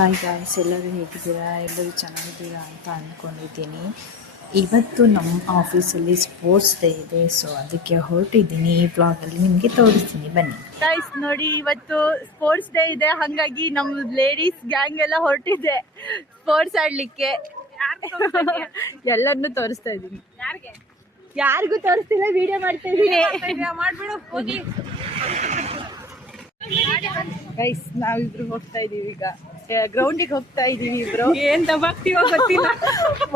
Hi guys, ಎಲ್ಲರೂ ಹೇಗಿದ್ದೀರಾ? ಎಲ್ಲರೂ ಚೆನ್ನಾಗಿದ್ದೀರಾ ಅಂತ ಅಂದ್ಕೊಂಡಿದ್ದೀನಿ. ಇವತ್ತು ನಮ್ಮ ಆಫೀಸಲ್ಲಿ ಸ್ಪೋರ್ಟ್ಸ್ ಡೇ ಇದೆ, ಸೊ ಅದಕ್ಕೆ ಹೊರಟಿದ್ದೀನಿ. ಈ ಬ್ಲಾಗಲ್ಲಿ ನಿಮಗೆ ತೋರಿಸ್ತೀನಿ, ಬನ್ನಿ ಗೈಸ್. ನೋಡಿ, ಇವತ್ತು ಸ್ಪೋರ್ಟ್ಸ್ ಡೇ ಇದೆ, ಹಾಗಾಗಿ ನಮ್ಮ ಲೇಡೀಸ್ ಗ್ಯಾಂಗ್ ಎಲ್ಲ ಹೊರಟಿದೆ ಸ್ಪೋರ್ಟ್ಸ್ ಆಡ್ಲಿಕ್ಕೆ. ಎಲ್ಲರನ್ನೂ ತೋರಿಸ್ತಾ ಇದ್ದೀನಿ. ಯಾರಿಗೂ ತೋರಿಸ್ತಿಲ್ಲ, ವಿಡಿಯೋ ಮಾಡ್ತಾ ಇದ್ದೀನಿ. ಗೈಸ್, ನಾವಿಬ್ರು ಹೋಗ್ತಾ ಇದೀವಿ ಈಗ ಗ್ರೌಂಡಿಗೆ ಹೋಗ್ತಾ ಇದೀವಿ. ಇಬ್ರು ಏನ್ ದಬಾಕ್ತಿವೋ ಗೊತ್ತಿಲ್ಲ,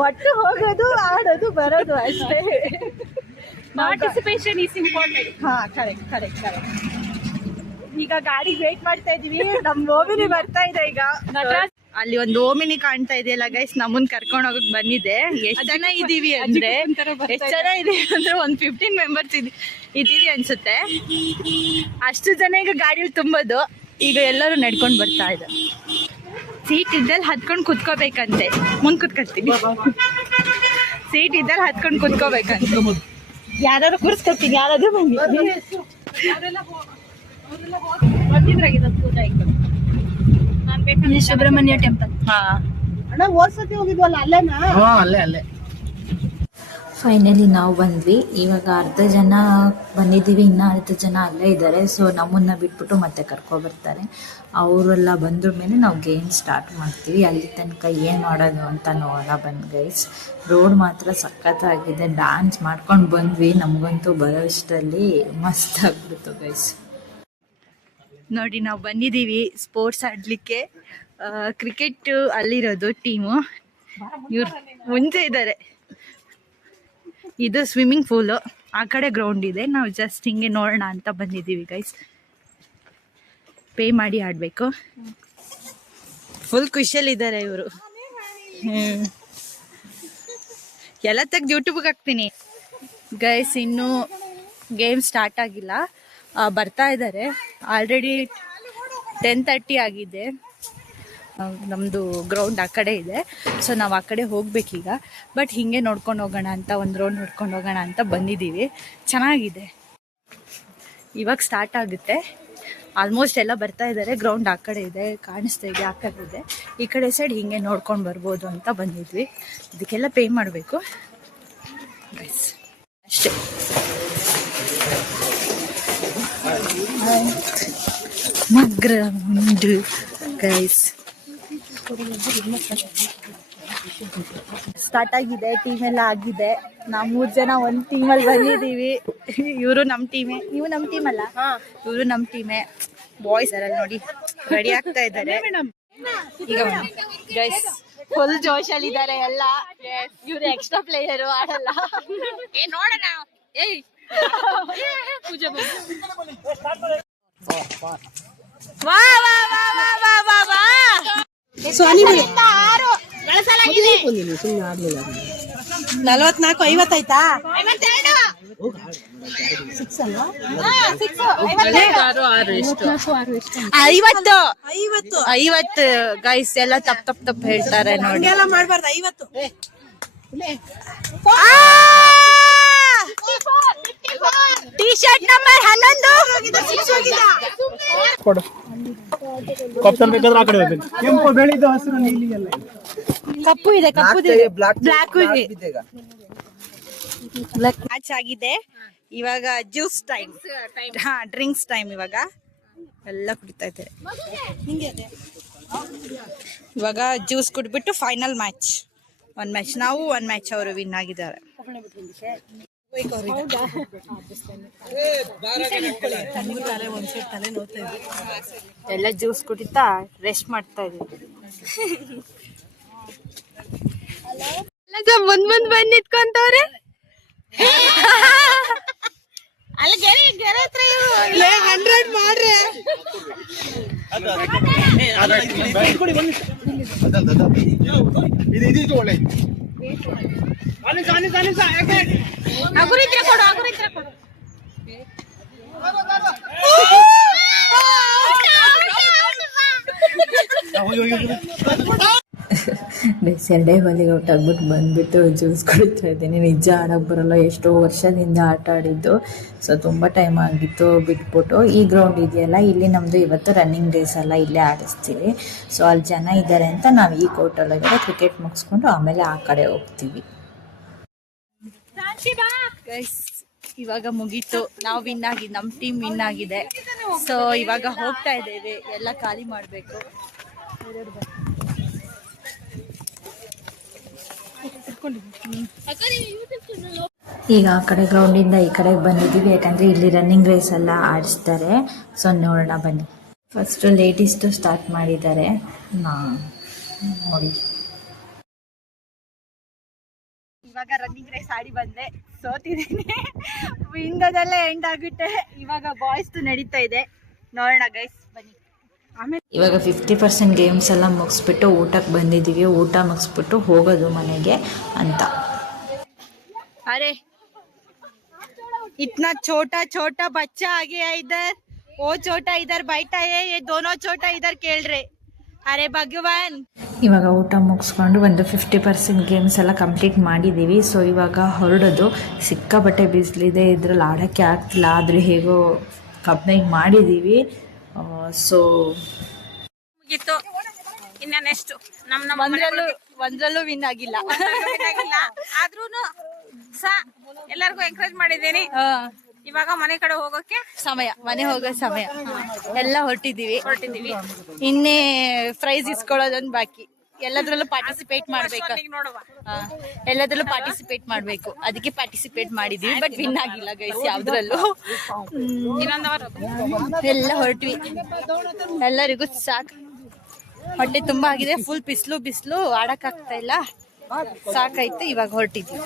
ಒಟ್ಟು ಹೋಗೋದು ಆಡೋದು ಬರೋದು ಅಷ್ಟೇ. Participation is important. ಹಾ, ಕರೆಕ್ಟ್. ಈಗ ಗಾಡಿಗೆ ವೇಟ್ ಮಾಡ್ತಾ ಇದೀವಿ. ನಮ್ ಓಮಿನಿ ಬರ್ತಾ ಇದೆ ಈಗ. ಅಲ್ಲಿ ಒಂದು ಓಮಿನಿ ಕಾಣ್ತಾ ಇದೆಯಲ್ಲ ಗೈಸ್, ನಮ್ಮನ್ ಕರ್ಕೊಂಡು ಹೋಗಕ್ ಬಂದಿದೆ. ಎಷ್ಟ್ ಜನ ಇದೀವಿ ಅಂದ್ರೆ ಒಂದ್ 15 ಮೆಂಬರ್ಸ್ ಇದೀವಿ ಅನ್ಸುತ್ತೆ. ಅಷ್ಟು ಜನ ಈಗ ಗಾಡಿಯಲ್ಲಿ ತುಂಬೋದು. ಈಗ ಎಲ್ಲರೂ ನಡ್ಕೊಂಡು ಬರ್ತಾ ಇದ್ದಾರೆ. ಸೀಟ್ ಇದ್ದಲ್ಲಿ ಹತ್ಕೊಂಡು ಕುತ್ಕೋಬೇಕಂತೆ. ಮುಂದ್ ಕುತ್ಕೊಳ್ತೀನಿ. ಸೀಟ್ ಇದ್ದಲ್ಲಿ ಹತ್ಕೊಂಡು ಕುತ್ಕೋಬೇಕಂತೆ. ಯಾರು ಕೂರಿಸ್ಕೊಳ್ತೀನಿ, ಯಾರಾದ್ರೂ ಬನ್ನಿ. ಸುಬ್ರಹ್ಮಣ್ಯ ಟೆಂಪಲ್. ಹಾ, ಓದ್ಸತಿ ಹೋಗಿದ್ವಲ್ಲ, ಅಲ್ಲೇನಾ? ಅಲ್ಲೇ. ಫೈನಲಿ ನಾವು ಬಂದ್ವಿ. ಇವಾಗ ಅರ್ಧ ಜನ ಬಂದಿದ್ದೀವಿ, ಇನ್ನೂ ಅರ್ಧ ಜನ ಅಲ್ಲೇ ಇದ್ದಾರೆ. ಸೊ ನಮ್ಮನ್ನ ಬಿಟ್ಬಿಟ್ಟು ಮತ್ತೆ ಕರ್ಕೊಬರ್ತಾರೆ. ಅವರೆಲ್ಲ ಬಂದ್ರ ಮೇಲೆ ನಾವು ಗೇಮ್ ಸ್ಟಾರ್ಟ್ ಮಾಡ್ತೀವಿ. ಅಲ್ಲಿ ತನಕ ಏನು ಮಾಡೋದು ಅಂತ ನೋಡೋಣ ಬನ್ನಿ ಗೈಸ್. ರೋಡ್ ಮಾತ್ರ ಸಖತ್ತಾಗಿದೆ. ಡ್ಯಾನ್ಸ್ ಮಾಡ್ಕೊಂಡು ಬಂದ್ವಿ. ನಮಗಂತೂ ಬರೋಷ್ಟರಲ್ಲಿ ಮಸ್ತ್ ಆಗ್ಬಿಡ್ತು ಗೈಸ್. ನೋಡಿ, ನಾವು ಬಂದಿದ್ದೀವಿ ಸ್ಪೋರ್ಟ್ಸ್ ಆಡ್ಲಿಕ್ಕೆ. ಕ್ರಿಕೆಟ್ ಅಲ್ಲಿರೋದು ಟೀಮು. ಇವ್ರು ಮುಂಚೆ ಇದ್ದಾರೆ. ಇದು ಸ್ವಿಮ್ಮಿಂಗ್ ಪೂಲು, ಆ ಕಡೆ ಗ್ರೌಂಡ್ ಇದೆ. ನಾವು ಜಸ್ಟ್ ಹಿಂಗೆ ನೋಡೋಣ ಅಂತ ಬಂದಿದ್ದೀವಿ ಗೈಸ್. ಪೇ ಮಾಡಿ ಆಡಬೇಕು. ಫುಲ್ ಖುಷಿಯಲ್ಲಿದ್ದಾರೆ ಇವರು. ಎಲ್ಲ ತೆಗ್ದು ಯೂಟ್ಯೂಬ್ಗೆ ಹಾಕ್ತೀನಿ ಗೈಸ್. ಇನ್ನೂ ಗೇಮ್ ಸ್ಟಾರ್ಟ್ ಆಗಿಲ್ಲ, ಬರ್ತಾ ಇದ್ದಾರೆ. ಆಲ್ರೆಡಿ 10:30 ಆಗಿದೆ. ನಮ್ಮದು ಗ್ರೌಂಡ್ ಆ ಕಡೆ ಇದೆ, ಸೊ ನಾವು ಆ ಕಡೆ ಹೋಗ್ಬೇಕೀಗ. ಬಟ್ ಹಿಂಗೆ ನೋಡ್ಕೊಂಡು ಹೋಗೋಣ ಅಂತ, ಒಂದು ರೌಂಡ್ ನೋಡ್ಕೊಂಡು ಹೋಗೋಣ ಅಂತ ಬಂದಿದ್ದೀವಿ. ಚೆನ್ನಾಗಿದೆ. ಇವಾಗ ಸ್ಟಾರ್ಟ್ ಆಗುತ್ತೆ. ಆಲ್ಮೋಸ್ಟ್ ಎಲ್ಲ ಬರ್ತಾ ಇದ್ದಾರೆ. ಗ್ರೌಂಡ್ ಆ ಕಡೆ ಇದೆ, ಕಾಣಿಸ್ತಾ ಇದೆ. ಆ ಕಡೆ ಇದೆ, ಈ ಕಡೆ ಸೈಡ್ ಹಿಂಗೆ ನೋಡ್ಕೊಂಡು ಬರ್ಬೋದು ಅಂತ ಬಂದಿದ್ವಿ. ಇದಕ್ಕೆಲ್ಲ ಪೇ ಮಾಡಬೇಕು ಗೈಸ್, ಅಷ್ಟೇ. ಗ್ರೌಂಡ್ ಗೈಸ್ ಸ್ಟಾರ್ಟ್ ಆಗಿದೆ. ಟೀಮ್ ಎಲ್ಲ ಆಗಿದೆ. ನಾವು 3 ಜನ ಒಂದು ಟೀಮಲ್ಲಿ ಬಂದಿದ್ದೀವಿ. ಇವರು ನಮ್ಮ ಟೀಮೇ. ನೀವು ನಮ್ಮ ಟೀಮ್ ಅಲ್ಲ? ಇವರು ನಮ್ಮ ಟೀಮೇ. ಬಾಯ್ಸ್ ಅರಲ್ಲಿ ನೋಡಿ ರೆಡಿ ಆಗ್ತಾ ಇದ್ದಾರೆ. ಈಗ ಗೈಸ್ ಫುಲ್ ಜೋಶಲ್ಲಿ ಇದ್ದಾರೆ ಎಲ್ಲ. ಇವ್ರು ಎಕ್ಸ್ಟ್ರಾ ಪ್ಲೇಯರು, ಆಡಲ್ಲ. ನೋಡೋಣ. ಪೂಜೆ ವಾ ವಾ ವಾ ವಾ ವಾ ವಾ. 44, 50 ಆಯ್ತಾ? 50 ಗೈಸ್. ಎಲ್ಲ ತಪ್ಪು ಹೇಳ್ತಾರೆ ನೋಡಿ. ಎಲ್ಲ ಮಾಡ್ಬಾರ್ದು. 50 ಟಿ ಶರ್ಟ್ ನಂಬರ್ 11 ಕೊಡು. ಕಾಪ್ಟನ್ ಬೇಕಾದ್ರೆ ಆ ಕಡೆ ಹೋಗ್ಬೇಕು. ಕೆಂಪು, ಬೆಳಿದು, ಹಸಿರು, ನೀಲಿ ಎಲ್ಲ ಕಪ್ಪು ಇದೆ. ಬ್ಲಾಕ್ ಇದೆ. ಮ್ಯಾಚ್ ಆಗಿದೆ. ಇವಾಗ ಜ್ಯೂಸ್ ಟೈಮ್. Drinks time. ಇವಾಗ ಎಲ್ಲ ಕುಡಿತಾ ಇದ್ದಾರೆ. ಇವಾಗ ಜ್ಯೂಸ್ ಕುಡಿದ್ಬಿಟ್ಟು ಫೈನಲ್ ಮ್ಯಾಚ್. ಒಂದು ಮ್ಯಾಚ್ ನಾವು, ಒಂದು ಮ್ಯಾಚ್ ಅವರು ವಿನ್ ಆಗಿದ್ದಾರೆ. ಎಲ್ಲ ಜ್ಯೂಸ್ ಕುಡಿತಾ ರೆಸ್ಟ್ ಮಾಡ್ತಾ ಇದೀವಿ. ಮುಂದ್ ಬಂದ್ ನಿಂತ್ಕೊಂತವ್ರೆ. ಅಲ್ಲಿ ಗೆರೆ ಹತ್ರ 100 ಮಾಡ್ರೆ. ಎರಡೇ ಬಾಲಿಗೆ ಔಟ್ ಆಗ್ಬಿಟ್ಟು ಬಂದುಬಿಟ್ಟು ಜ್ಯೂಸ್ ಕುಡಿತಾ ಇದ್ದೀನಿ. ನಿಜ ಆಡೋಕ್ಕೆ ಬರೋಲ್ಲ, ಎಷ್ಟೋ ವರ್ಷದಿಂದ ಆಟ ಆಡಿದ್ದು. ಸೊ ತುಂಬ ಟೈಮ್ ಆಗಿತ್ತು ಬಿಟ್ಬಿಟ್ಟು. ಈ ಗ್ರೌಂಡ್ ಇದೆಯಲ್ಲ, ಇಲ್ಲಿ ನಮ್ಮದು ಇವತ್ತು ರನ್ನಿಂಗ್ ರೇಸ್ ಎಲ್ಲ ಇಲ್ಲೇ ಆಡಿಸ್ತೀವಿ. ಸೊ ಅಲ್ಲಿ ಜನ ಇದ್ದಾರೆ ಅಂತ ನಾವು ಈ ಕೋರ್ಟೊಳಗಡೆ ಕ್ರಿಕೆಟ್ ಮುಗಿಸ್ಕೊಂಡು ಆಮೇಲೆ ಆ ಕಡೆ ಹೋಗ್ತೀವಿ. ಗೈಸ್ ಇವಾಗ ಮುಗೀತು, ನಾವು ವಿನ್ ಆಗಿ ನಮ್ಮ ಟೀಮ್ ವಿನ್ ಆಗಿದೆ. ಸೊ ಇವಾಗ ಹೋಗ್ತಾ ಇದ್ದೇವೆ, ಎಲ್ಲ ಖಾಲಿ ಮಾಡಬೇಕು. ಈಗ ಆ ಕಡೆ ಗ್ರೌಂಡಿಂದ ಈ ಕಡೆಗೆ ಬಂದಿದ್ದೀವಿ, ಯಾಕಂದರೆ ಇಲ್ಲಿ ರನ್ನಿಂಗ್ ರೇಸ್ ಎಲ್ಲ ಆಡಿಸ್ತಾರೆ. ಸೊ ನೋಡೋಣ ಬನ್ನಿ. ಫಸ್ಟು ಲೇಡೀಸ್ದು ಸ್ಟಾರ್ಟ್ ಮಾಡಿದ್ದಾರೆ ನೋಡಿ. ಇವಾಗ ರನ್ನಿಂಗ್ ರೇಸ್ ಆಡಿ ಬಂದೆ, ಸೋತಿದ್ದೀನಿ. ವಿಂಗದಲ್ಲೇ ಎಂಡ್ ಆಗುತ್ತೆ. ಇವಾಗ ಬಾಯ್ಸ್ದು ನಡೀತಾ ಇದೆ, ನೋಡೋಣ ಗೈಸ್ ಬನ್ನಿ. ಇವಾಗ 50% ಗೇಮ್ಸ್ ಎಲ್ಲ ಮುಗಿಸ್ಬಿಟ್ಟು ಊಟಕ್ಕೆ ಬಂದಿದ್ದೀವಿ. ಊಟ ಮುಗಿಸ್ಬಿಟ್ಟು ಹೋಗೋದು ಮನೆಗೆ ಅಂತ. अरे इतना छोटा छोटा बच्चा आ गया इधर, वो छोटा इधर बैठा है, ये दोनों छोटा इधर खेल रहे. अरे भगवान. ಇವಾಗ ಊಟ ಮುಗಿಸ್ಕೊಂಡು ಒಂದು 50% ಗೇಮ್ಸ್ ಎಲ್ಲ ಕಂಪ್ಲೀಟ್ ಮಾಡಿದ್ದೀವಿ. ಸೊ ಇವಾಗ ಹೊರಡೋದು. ಸಿಕ್ಕಾಪಟ್ಟೆ ಬಿಸಿಲಿದೆ, ಇದ್ರಲ್ಲಿ ಆಡೋಕ್ಕೆ ಆಗ್ತಿಲ್ಲ, ಆದರೆ ಹೇಗೋ ಕಂಪ್ಲೀಟ್ ಮಾಡಿದ್ದೀವಿ. ಸೊ ಮುಗೀತು. ಇನ್ನ ನೆಕ್ಸ್ಟ್ ಒಂದ್ರಲ್ಲೂ ವಿನ್ ಆಗಿಲ್ಲ. ಆದ್ರೂ ಎಲ್ಲರಿಗೂ ಎಂಕರೇಜ್ ಮಾಡಿದ್ದೀನಿ. ಇವಾಗ ಮನೆ ಕಡೆ ಹೋಗೋಕೆ ಸಮಯ, ಮನೆ ಹೋಗೋ ಸಮಯ. ಎಲ್ಲ ಹೊರಟಿದೀವಿ. ಇನ್ನೇ ಪ್ರೈಸ್ ಇಸ್ಕೊಳ್ಳೋದೊಂದು ಬಾಕಿ. ಎಲ್ಲದ್ರಲ್ಲೂ ಪಾರ್ಟಿಸಿಪೇಟ್ ಮಾಡ್ಬೇಕು. ಎಲ್ಲದ್ರಲ್ಲೂ ಪಾರ್ಟಿಸಿಪೇಟ್ ಮಾಡ್ಬೇಕು, ಅದಕ್ಕೆ ಪಾರ್ಟಿಸಿಪೇಟ್ ಮಾಡಿದೀವಿ. ಬಟ್ ವಿನ್ ಆಗಿಲ್ಲ ಗೈಸ್ ಯಾವ್ದ್ರಲ್ಲೂ. ಎಲ್ಲ ಹೊರಟ್ವಿ, ಎಲ್ಲರಿಗೂ ಸಾಕು, ಹೊಟ್ಟೆ ತುಂಬಾ ಆಗಿದೆ. ಫುಲ್ ಬಿಸಿಲು ಆಡಕ್ ಆಗ್ತಾ ಇಲ್ಲ, ಸಾಕಾಯ್ತು. ಇವಾಗ ಹೊರಟಿದ್ವಿ.